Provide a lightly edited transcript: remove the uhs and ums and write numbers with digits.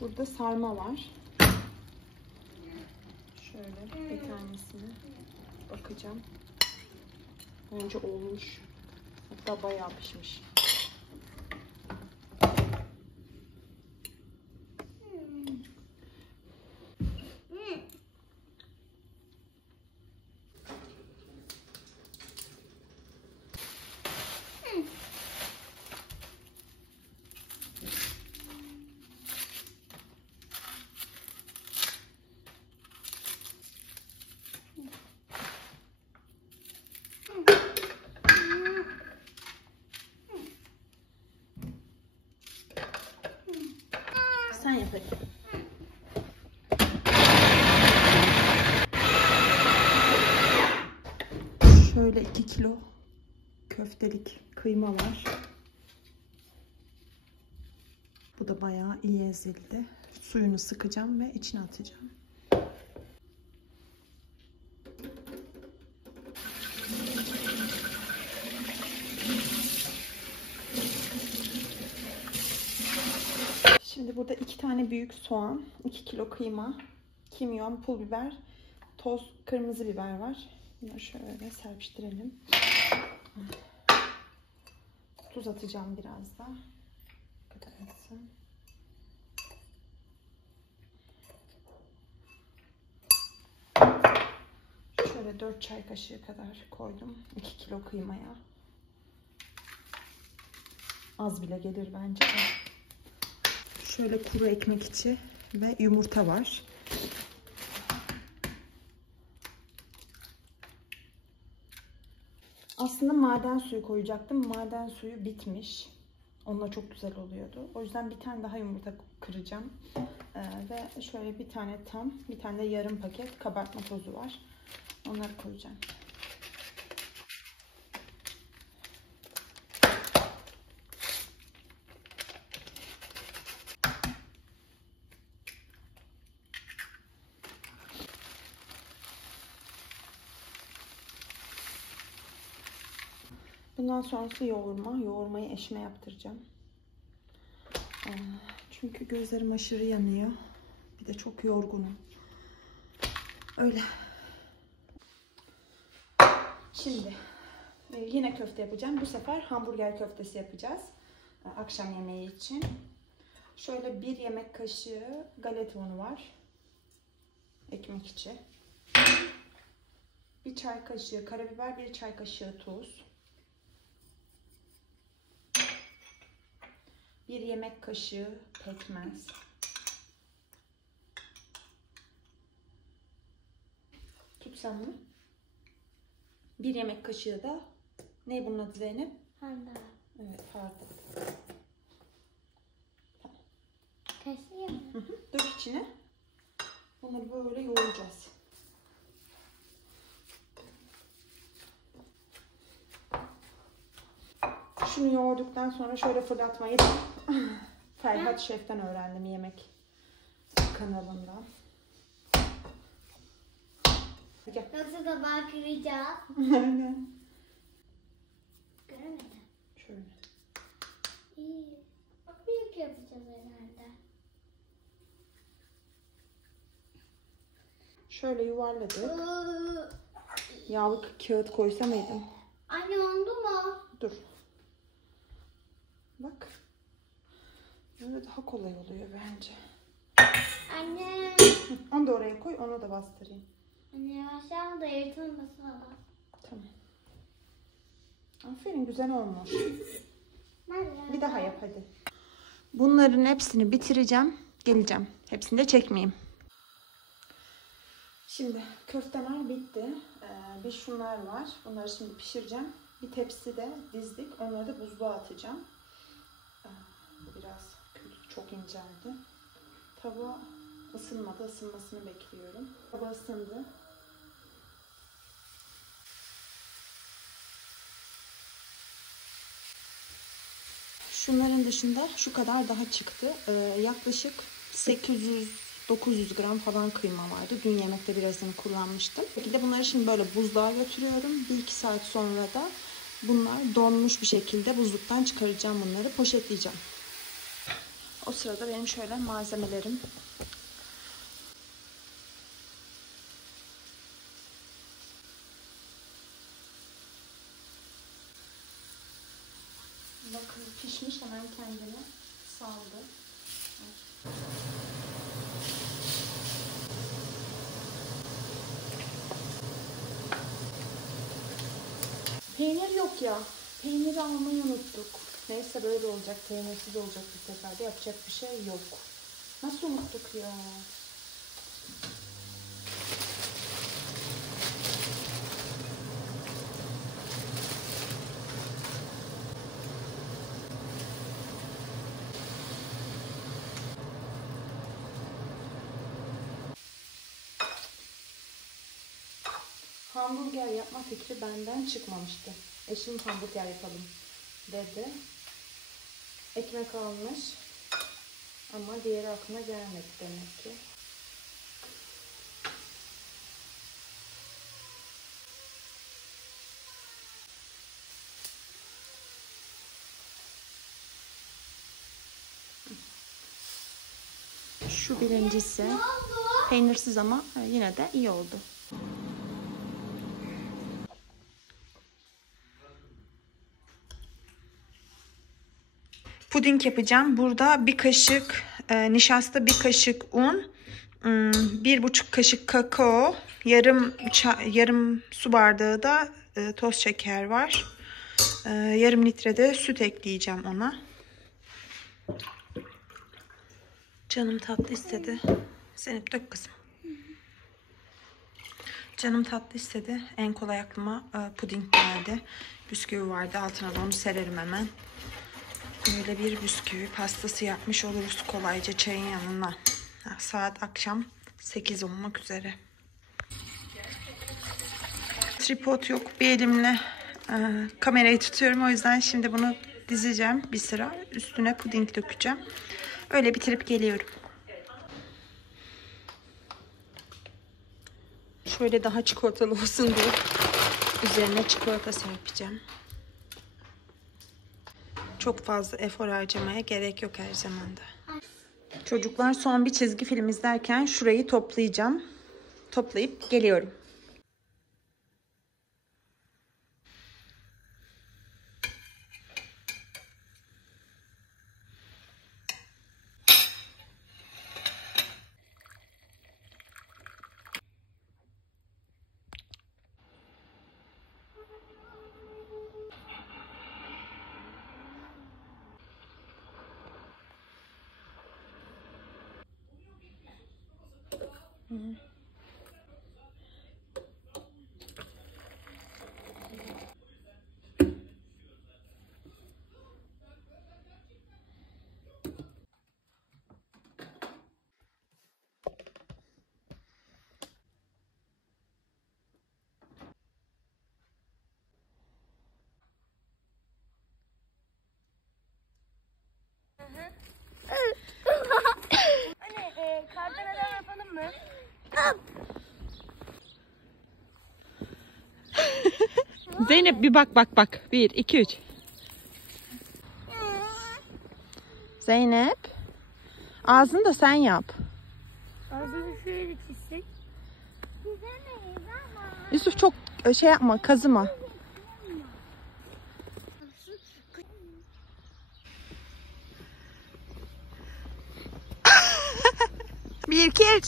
Burada sarma var. Şöyle bir tanesine bakacağım. Bence olmuş. Hatta bayağı pişmiş. Sen yap hadi. Şöyle 2 kilo köftelik kıyma var. Bu da bayağı iyi ezildi. Suyunu sıkacağım ve içine atacağım. Şimdi burada 2 tane büyük soğan, 2 kilo kıyma, kimyon, pul biber, toz kırmızı biber var. Bunları şöyle serpiştirelim. Tuz atacağım biraz da. Bu kadar atsın. Şöyle 4 çay kaşığı kadar koydum 2 kilo kıymaya. Az bile gelir bence. Şöyle kuru ekmek içi ve yumurta var. Aslında maden suyu koyacaktım. Maden suyu bitmiş. Onunla çok güzel oluyordu. O yüzden bir tane daha yumurta kıracağım. Ve şöyle bir tane tam, bir tane de yarım paket kabartma tozu var. Onları koyacağım. Bundan sonrası yoğurma. Yoğurmayı eşime yaptıracağım. Çünkü gözlerim aşırı yanıyor. Bir de çok yorgunum. Öyle. Şimdi yine köfte yapacağım. Bu sefer hamburger köftesi yapacağız. Akşam yemeği için. Şöyle 1 yemek kaşığı galeta unu var. Ekmek içi. 1 çay kaşığı karabiber, 1 çay kaşığı tuz. 1 yemek kaşığı pekmez. Tutsam mı? 1 yemek kaşığı da ne bunun adı Zeynep? Handa. Evet, pardon. Tamam. Kaşığı mı? Dök içine. Bunları böyle yoğuracağız. Şunu yoğurduktan sonra şöyle fırlatmayı Ferhat Şef'ten öğrendim, yemek kanalından. Gel. Yoksa tabağı kıracağız. Aynen. Göremedim. Şöyle. İyi. Çok büyük yapacağız herhalde. Şöyle yuvarladık. Yağlı kağıt koysa mıydım? Anne oldu mu? Dur. Bak. Böyle daha kolay oluyor bence. Anne. Onu da oraya koy, onu da bastırayım. Anne aşağıda yırtılmasın ama. Tamam. Aferin, güzel olmuş. Bir daha yap hadi. Bunların hepsini bitireceğim. Geleceğim. Hepsini de çekmeyeyim. Şimdi köfteler bitti. Bir şunlar var. Bunları şimdi pişireceğim. Bir tepside dizdik. Onları da buzluğa atacağım. Biraz kötü, çok inceldi. Tava ısınmadı. Isınmasını bekliyorum. Tava ısındı. Şunların dışında şu kadar daha çıktı. Yaklaşık 800-900 gram falan kıyma vardı. Dün yemekte birazını kullanmıştım. Peki de bunları şimdi böyle buzluğa götürüyorum. 1-2 saat sonra da bunlar donmuş bir şekilde buzluktan çıkaracağım bunları. Poşetleyeceğim. O sırada benim şöyle malzemelerim. Bakın pişmiş, hemen kendini saldı. Peynir yok ya. Peyniri almayı unuttuk. Neyse böyle olacak. Peynirsiz olacak bu sefer de. Yapacak bir şey yok. Nasıl unuttuk ya? Hamburger yapma fikri benden çıkmamıştı. Eşim hamburger yapalım dedi. Ekmek almış. Ama diğeri aklına gelmedi demek ki. Şu birincisi. Peynirsiz ama yine de iyi oldu. Puding yapacağım. Burada bir kaşık nişasta, bir kaşık un, 1,5 kaşık kakao, yarım su bardağı da toz şeker var. Yarım litre de süt ekleyeceğim ona. Canım tatlı istedi. Zeynep dök kızım. Canım tatlı istedi. En kolay aklıma puding geldi. Bisküvi vardı. Altına da onu sererim hemen. Böyle bir bisküvi pastası yapmış oluruz kolayca çayın yanına. Saat akşam 8 olmak üzere. Tripod yok. Bir elimle kamerayı tutuyorum. O yüzden şimdi bunu dizeceğim bir sıra. Üstüne puding dökeceğim. Öyle bitirip geliyorum. Şöyle daha çikolatalı olsun diye üzerine çikolata serpeceğim. Çok fazla efor harcamaya gerek yok her zaman da. Çocuklar, son bir çizgi film izlerken şurayı toplayacağım. Toplayıp geliyorum. Anne, kardan adam yapalım mı? Zeynep bir bak. 1, 2, 3. Zeynep. Ağzını da sen yap. Ağzını şöyle çizsek. Çizemeyiz ama. Yusuf çok şey yapma, kazıma. Bir, iki, üç.